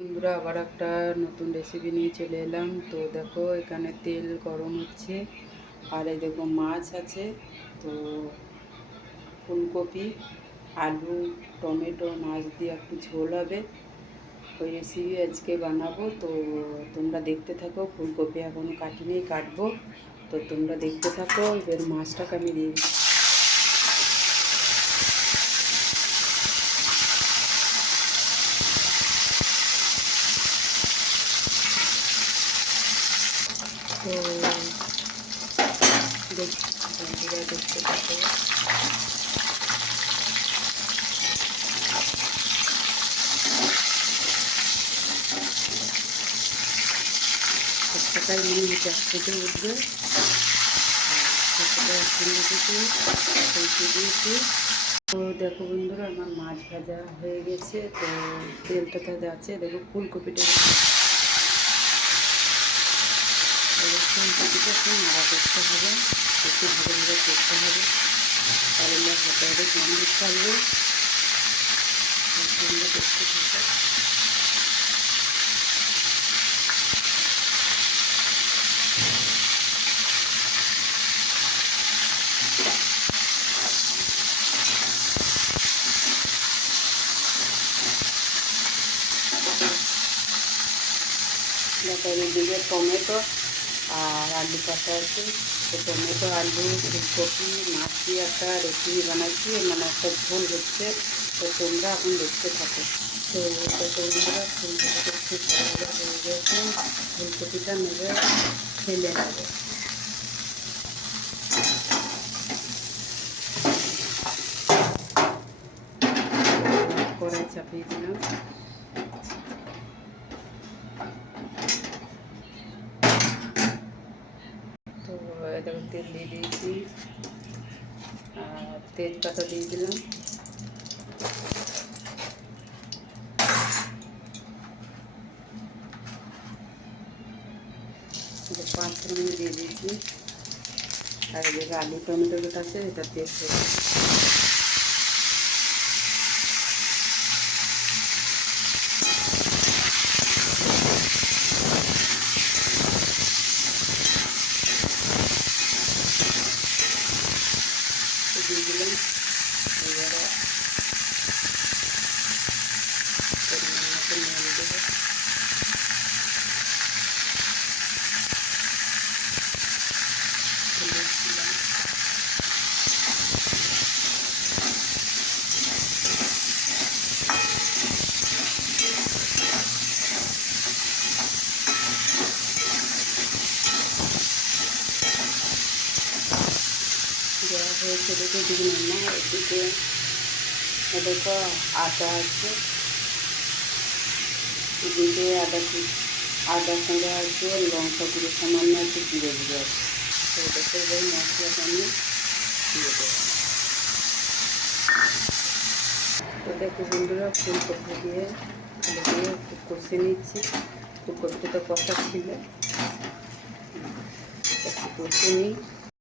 বন্ধুরা আবার একটা নতুন রেসিপি নিয়ে চলে এলাম। তো দেখো এখানে তেল গরম হচ্ছে, আর এই দেখো মাছ আছে। তো ফুলকপি, আলু, টমেটো, মাছ দিয়ে একটু ঝোল হবে, ওই রেসিপি আজকে বানাবো। তো তোমরা দেখতে থাকো। ফুলকপি এখনও কাটিনি, কাটবো। তো তোমরা দেখতে থাকো। এবার মাছটাকে আমি দিয়ে দিচ্ছি। তো বন্ধুরা দেখতে থাকো। প্রত্যেকটাই মনে হচ্ছে এক ফুটে উঠবে। দিয়েছি। তো দেখো বন্ধুরা, আমার মাছ ভাজা হয়ে গেছে। তো তেলটা তাতে আছে। দেখো ফুলকপিটা একটু নাড়া করতে হবে, একটু ভালো ভাবে করতে হবে, তাহলে হাতে হাতে গন্ধ থাকবে। দেখতে থাকবে। দেখো এদিকে টমেটো আর আলু কাটা আছে। তো টমেটো, আলু, ফুলকপি, মাছ দিয়ে একটা রেসিপি বানাচ্ছি, মানে একটা ঝোল হচ্ছে। তো তোমরা এখন দেখতে থাকো। তো বন্ধুরা ফুলকপিটা খুব ভালো হয়ে গেছে। ফুলকপিটা নেবে, ফেলে নেবে। কড়াই চাপিয়ে দিলাম। তো দেখো তেল দিয়ে দিয়েছি, আর তেজপাতা দিয়ে দিলাম। পাঁচফোড়ন দিয়ে দিয়েছি, আর এদিকে আলু টমেটো যেটা আছে এটা দিয়ে দিয়ে দিলাম। এবারে পরিমাণ মতো নুন দেবো। হলুদ দিলাম। দেওয়া হয়েছে দেখে দিলাম না। এদিকে দেখো আদা আছে, এদিকে আদা কুঁড়ো আছে, লঙ্কা গুঁড়ো সামান্য আছে, জিরে গুঁড়ো আছে। তো দেখো এবার মশলাটা আমি দিয়ে দেবো। তো দেখো বন্ধুরা, ফুলকপি দিয়ে আলু দিয়ে একটু কষে নিচ্ছি। ফুলকপিটা তো কষা ছিল, একটু কষে নিই।